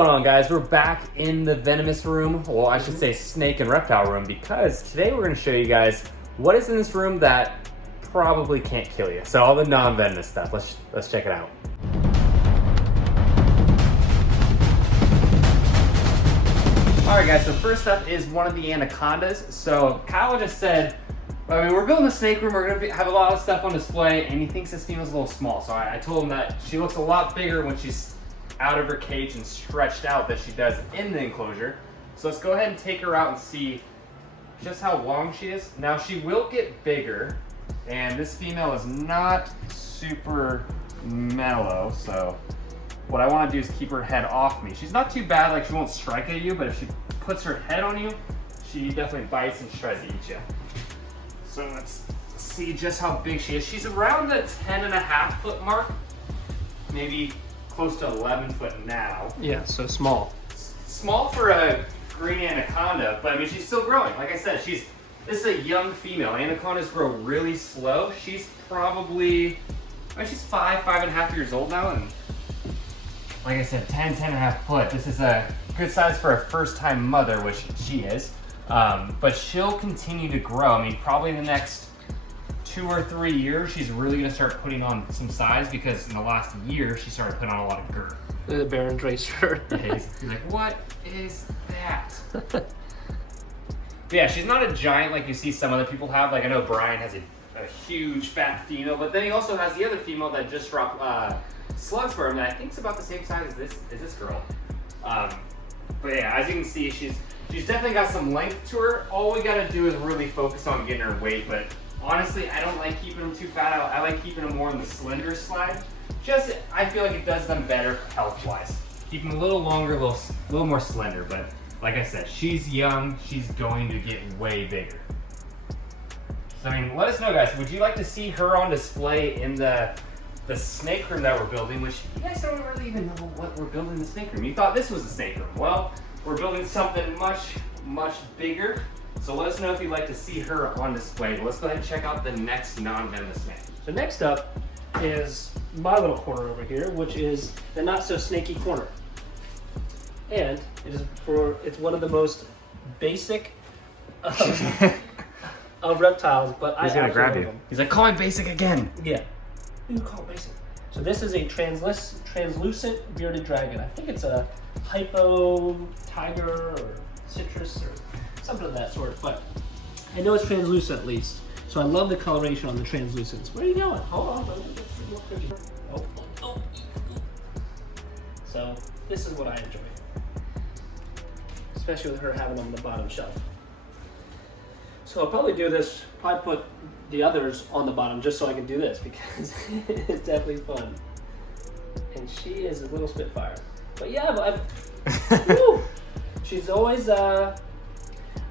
What's going on, guys? We're back in the venomous room. Well, I should say snake and reptile room, because today we're going to show you guys what is in this room that probably can't kill you. So all the non-venomous stuff. Let's check it out. All right, guys. So first up is one of the anacondas. So Kyle just said, I mean, we're building a snake room. We're going to have a lot of stuff on display, and he thinks this female's a little small. So I told him that she looks a lot bigger when she's out of her cage and stretched out than she does in the enclosure. So let's go ahead and take her out and see just how long she is. Now she will get bigger, and this female is not super mellow, so what I want to do is keep her head off me. She's not too bad, like she won't strike at you, but if she puts her head on you, she definitely bites and tries to eat you. So let's see just how big she is. She's around the 10.5 foot mark, maybe close to 11 foot now. Yeah, so small. Small for a green anaconda, but I mean, she's still growing. Like I said, this is a young female. Anacondas grow really slow. She's probably, I mean, she's 5.5 years old now, and like I said, 10.5 foot. This is a good size for a first-time mother, which she is. But she'll continue to grow. I mean, probably in the next 2 or 3 years, she's really going to start putting on some size, because in the last year, she started putting on a lot of girth. The Baron's racer. Yeah, he's like, what is that? Yeah, she's not a giant like you see some other people have. Like I know Brian has a huge fat female, but then he also has the other female that just dropped slugs for him that I think is about the same size as this girl. But yeah, as you can see, she's definitely got some length to her. All we gotta do is really focus on getting her weight, but honestly, I don't like keeping them too fat. I like keeping them more on the slender side. I feel like it does them better health-wise. Keep them a little longer, a little more slender, but like I said, she's young, she's going to get way bigger. So I mean, let us know, guys, would you like to see her on display in the snake room that we're building, which you guys don't really even know what we're building in the snake room. You thought this was a snake room. Well, we're building something much, much bigger. So let us know if you'd like to see her on display. But let's go ahead and check out the next non-venomous snake. So next up is my little corner over here, which is the not so snaky corner. And it's one of the most basic of reptiles, but He's gonna grab you. He's like, call me basic again. Yeah. You call it basic. So this is a translucent bearded dragon. I think it's a hypo tiger or citrus or something of that sort, but I know it's translucent at least. So I love the coloration on the translucents. Where are you going? Hold on. Oh. So this is what I enjoy, especially with her having them on the bottom shelf. So I'll probably do this, put the others on the bottom just so I can do this, because it's definitely fun. And she is a little spitfire. But yeah, she's always, I've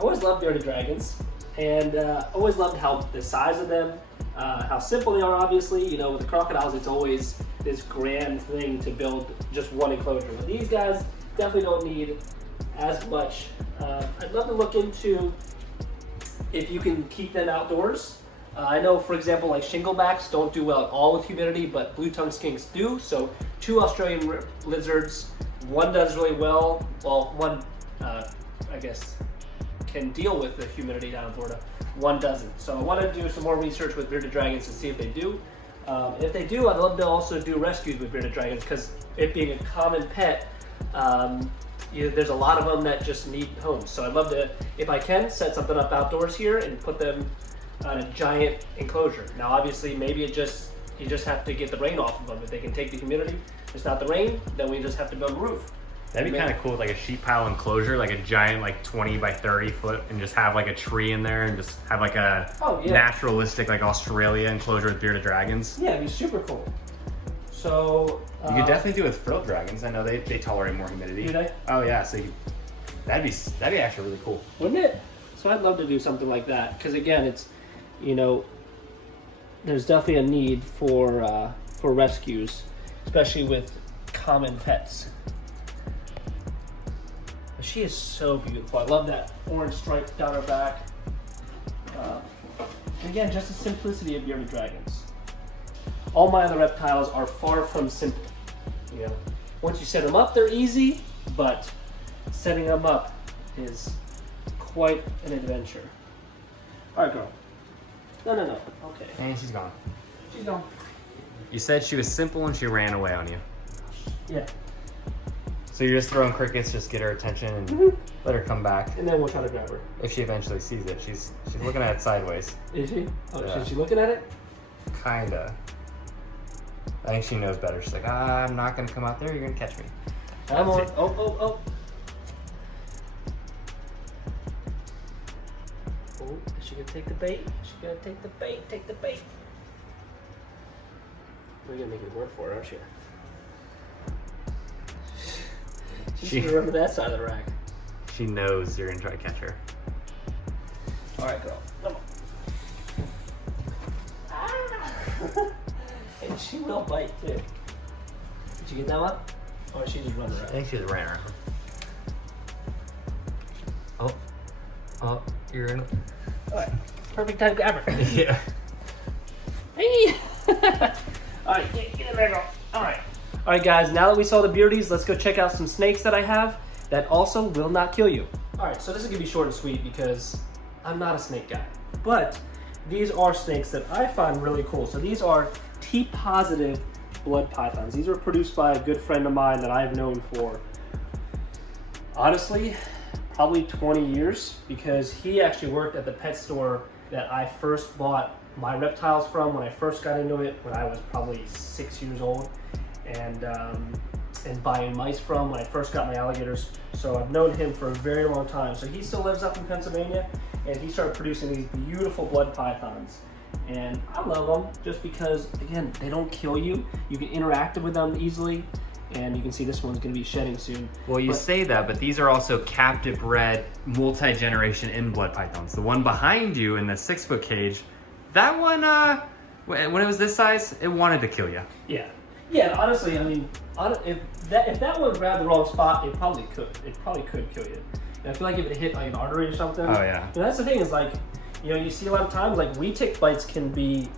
always loved bearded dragons, and always loved how the size of them, how simple they are, obviously. You know, with the crocodiles, it's always this grand thing to build just one enclosure. But these guys definitely don't need as much. I'd love to look into if you can keep them outdoors. I know, for example, like shinglebacks don't do well at all with humidity, but blue-tongued skinks do. So 2 Australian lizards, one does really well. Well, one, I guess, can deal with the humidity down in Florida. One doesn't. So I want to do some more research with bearded dragons to see if they do. If they do, I'd love to also do rescues with bearded dragons, because it being a common pet, there's a lot of them that just need homes. So I'd love to, if I can, set something up outdoors here and put them on a giant enclosure. Now, obviously, maybe you just have to get the rain off of them. If they can take the humidity, just not the rain, then we just have to build a roof. That'd be kind of cool with like a sheep pile enclosure, like a giant, like 20 by 30 foot, and just have like a tree in there, and just have like a naturalistic, like Australia enclosure with bearded dragons. Yeah, it'd be super cool. So you could definitely do it with frilled dragons. I know they tolerate more humidity. Do they? Oh yeah, so that'd be actually really cool. Wouldn't it? So I'd love to do something like that, because again, it's, you know, there's definitely a need for rescues, especially with common pets. But she is so beautiful. I love that orange stripe down her back. And again, just the simplicity of bearded dragons. All my other reptiles are far from simple. You know, once you set them up, they're easy, but setting them up is quite an adventure. All right, girl. No. Okay. And she's gone. She's gone. You said she was simple and she ran away on you. Yeah. So you're just throwing crickets, just get her attention and let her come back. And then we'll try to grab her. If she eventually sees it. She's looking at it sideways. Is she? Oh, Yeah. is she looking at it? Kinda. I think she knows better. She's like, I'm not gonna come out there, you're gonna catch me. I'm on. That's it. Oh. Oh, is she gonna take the bait? Is she gonna take the bait? Take the bait. We're gonna make it work for her, aren't you? She's gonna run to that side of the rack. She knows you're gonna try to catch her. All right, girl. Come on. Ah! And she will bite too. Did you get that one? Or she just run I around? think she just ran around. Oh, you're in. All right, perfect time to grab her. Yeah. Hey! All right, get in there, girl. All right, guys. Now that we saw the beardies, let's go check out some snakes that I have that also will not kill you. All right, so this is gonna be short and sweet because I'm not a snake guy, but these are snakes that I find really cool. So these are T-positive blood pythons. These were produced by a good friend of mine that I've known for, honestly, probably 20 years, because he actually worked at the pet store that I first bought my reptiles from when I first got into it when I was probably 6 years old, and buying mice from when I first got my alligators. So I've known him for a very long time. So he still lives up in Pennsylvania, and he started producing these beautiful blood pythons. And I love them just because, again, they don't kill you. You can interact with them easily, and you can see this one's going to be shedding soon. Well, you say that, but these are also captive bred, multi-generation in blood pythons. The one behind you in the 6-foot cage, that one, when it was this size, it wanted to kill you. Yeah. Yeah, honestly, I mean, if that one grabbed the wrong spot, it probably could. It probably could kill you. And I feel like if it hit like an artery or something. Oh, yeah. And that's the thing is like, you see a lot of times like weed tick bites can be,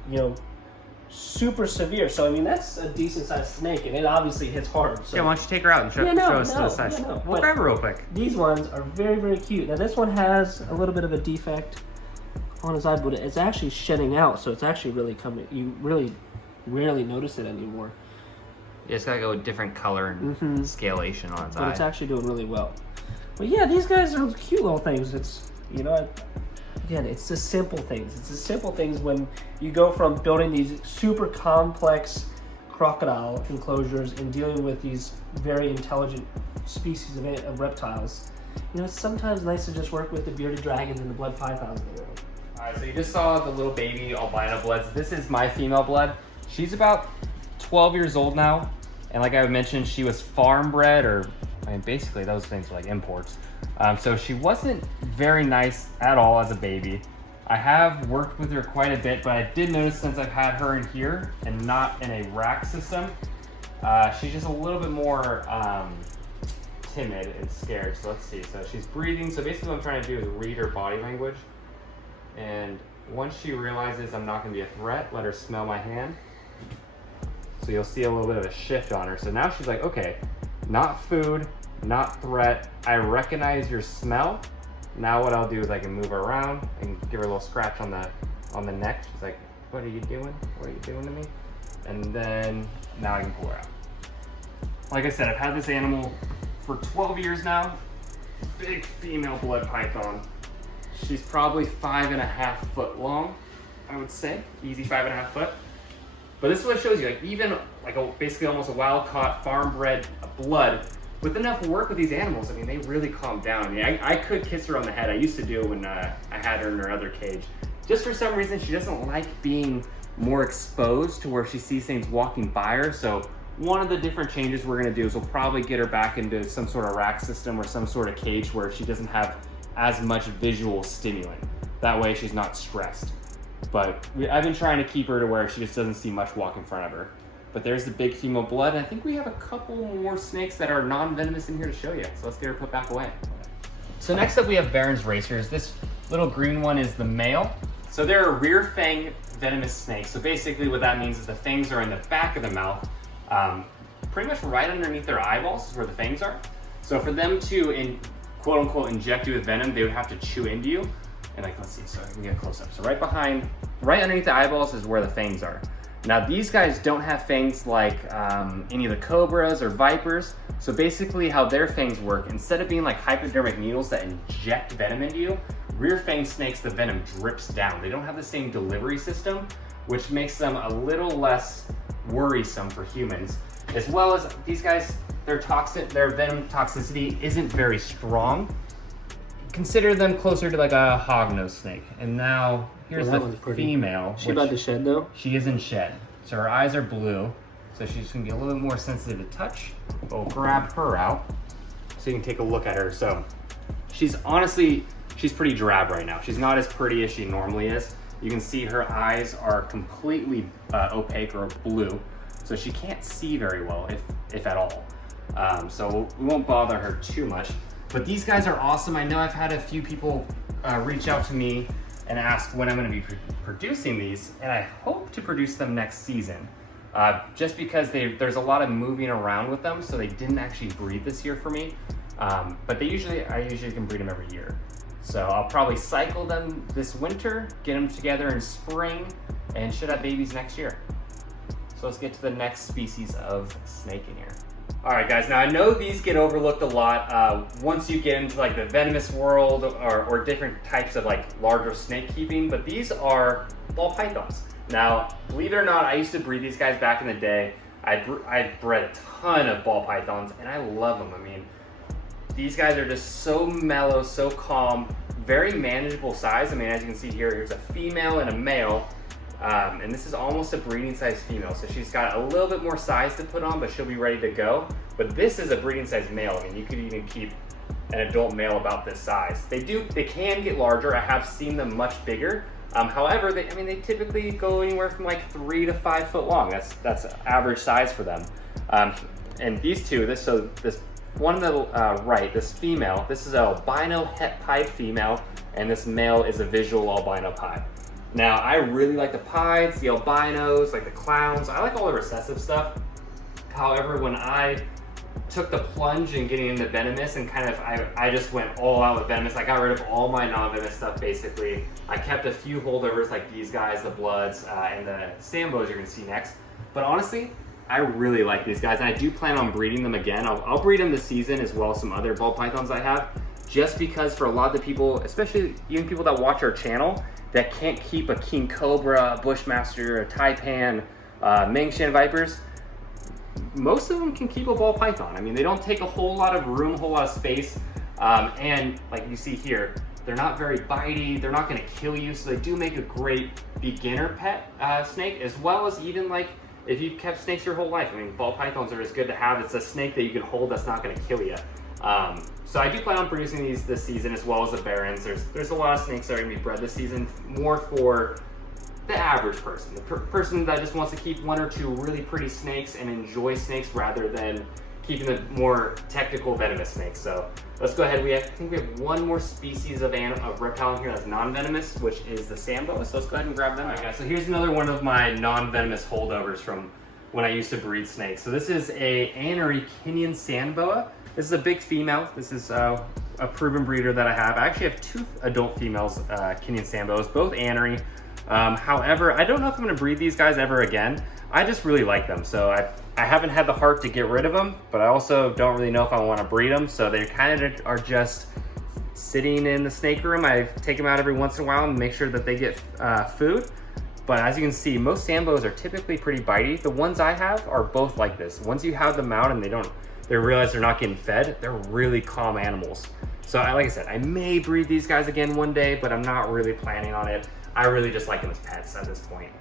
super severe. So I mean, that's a decent sized snake, and it obviously hits hard. So. Yeah, why don't you take her out and show us to the side? Yeah, no. We'll grab her real quick. These ones are very, very cute. Now this one has a little bit of a defect on his eye, but it's actually shedding out, so it's actually really coming. You really rarely notice it anymore. Yeah, it's gotta go with different color and scalation on its eye. But it's actually doing really well. But yeah, these guys are cute little things. It's, again, it's the simple things. It's the simple things when you go from building these super complex crocodile enclosures and dealing with these very intelligent species of reptiles. It's sometimes nice to just work with the bearded dragons and the blood pythons in the world. Alright, so you just saw the little baby albino bloods. This is my female blood. She's about 12 years old now. And like I mentioned, she was farm bred, or basically those things are like imports. So she wasn't very nice at all as a baby. I have worked with her quite a bit, but I did notice since I've had her in here and not in a rack system, she's just a little bit more timid and scared. So let's see. So she's breathing. So basically what I'm trying to do is read her body language. And once she realizes I'm not going to be a threat, let her smell my hand. So you'll see a little bit of a shift on her. So now she's like, okay, not food, not threat. I recognize your smell. Now what I'll do is I can move her around and give her a little scratch on the neck. She's like, what are you doing? What are you doing to me? And then now I can pull her out. Like I said, I've had this animal for 12 years now. Big female blood python. She's probably 5.5 foot long, I would say. Easy 5.5 foot. But this is what it shows you, like even like basically almost a wild caught farm bred blood. With enough work with these animals, I mean, they really calm down. I mean, I could kiss her on the head. I used to do it when I had her in her other cage. Just for some reason, she doesn't like being more exposed to where she sees things walking by her. So one of the different changes we're gonna do is we'll probably get her back into some sort of rack system or some sort of cage where she doesn't have as much visual stimulant. That way she's not stressed. But I've been trying to keep her to where she just doesn't see much walk in front of her. But there's the big female blood, and I think we have a couple more snakes that are non-venomous in here to show you. So let's get her put back away. So next up we have Barron's racers. This little green one is the male. So they're a rear fang venomous snake. So basically what that means is the fangs are in the back of the mouth, pretty much right underneath their eyeballs is where the fangs are. So for them to, quote unquote, inject you with venom, they would have to chew into you. And like, let's see, so I can get a close up. So right underneath the eyeballs is where the fangs are. Now these guys don't have fangs like any of the cobras or vipers. So basically how their fangs work, instead of being like hypodermic needles that inject venom into you, rear fang snakes, the venom drips down. They don't have the same delivery system, which makes them a little less worrisome for humans. As well as these guys, their venom toxicity isn't very strong. Consider them closer to like a hognose snake. And now here's the female. She about to shed though? She is in shed. So her eyes are blue. So she's gonna be a little bit more sensitive to touch. We'll grab her out so you can take a look at her. So she's pretty drab right now. She's not as pretty as she normally is. You can see her eyes are completely opaque or blue. So she can't see very well, if at all. So we won't bother her too much. But these guys are awesome. I know I've had a few people reach out to me and ask when I'm gonna be producing these, and I hope to produce them next season. Just because there's a lot of moving around with them, so they didn't actually breed this year for me. But I usually can breed them every year. So I'll probably cycle them this winter, get them together in spring, and should have babies next year. So let's get to the next species of snake in here. All right, guys, now I know these get overlooked a lot once you get into like the venomous world or different types of like larger snake keeping, but these are ball pythons. Now, believe it or not, I used to breed these guys back in the day. I bred a ton of ball pythons and I love them. I mean, these guys are just so mellow, so calm, very manageable size. I mean, as you can see here, here's a female and a male. And this is almost a breeding size female. So she's got a little bit more size to put on, but she'll be ready to go. But this is a breeding size male. I mean, you could even keep an adult male about this size. They can get larger. I have seen them much bigger. However, they typically go anywhere from like 3 to 5 foot long. That's average size for them. And these two, this one on the right, this female, this is an albino het pied female, and this male is a visual albino pied. Now, I really like the pieds, the albinos, like the clowns. I like all the recessive stuff. However, when I took the plunge in getting into venomous and I just went all out with venomous. I got rid of all my non-venomous stuff basically. I kept a few holdovers like these guys, the Bloods, and the Sand Boas you're gonna see next. But honestly, I really like these guys and I do plan on breeding them again. I'll breed them this season as well as some other ball pythons I have, just because for a lot of the people, especially even people that watch our channel, that can't keep a king cobra, a bushmaster, a taipan, Mengshan vipers, most of them can keep a ball python. I mean, they don't take a whole lot of room, a whole lot of space, and like you see here, they're not very bitey, they're not gonna kill you, so they do make a great beginner pet snake, as well as even like if you've kept snakes your whole life. I mean, ball pythons are as good to have. It's a snake that you can hold that's not gonna kill you. So I do plan on producing these this season, as well as the barons. There's a lot of snakes that are gonna be bred this season, more for the average person, the person that just wants to keep 1 or 2 really pretty snakes and enjoy snakes rather than keeping the more technical venomous snakes. So let's go ahead. I think we have one more species of reptile in here that's non-venomous, which is the Sand Boa. So let's go ahead and grab them. All right, guys, so here's another one of my non-venomous holdovers from when I used to breed snakes. So this is a Anery Kenyan Sand Boa. This is a big female. This is a proven breeder that I have. I actually have 2 adult females, Kenyan Sand Boas, both Anery. However, I don't know if I'm gonna breed these guys ever again. I just really like them. So I haven't had the heart to get rid of them, but I also don't really know if I wanna breed them. So they kind of are just sitting in the snake room. I take them out every once in a while and make sure that they get food. But as you can see, most Sand Boas are typically pretty bitey. The ones I have are both like this. Once you have them out and they realize they're not getting fed, they're really calm animals. So like I said, I may breed these guys again one day, but I'm not really planning on it. I really just like them as pets at this point.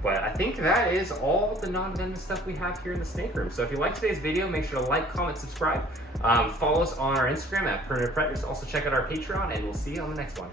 But I think that is all the non-venomous stuff we have here in the snake room. So if you liked today's video, make sure to like, comment, subscribe. Follow us on our Instagram at Primitive Predators. Also check out our Patreon, and we'll see you on the next one.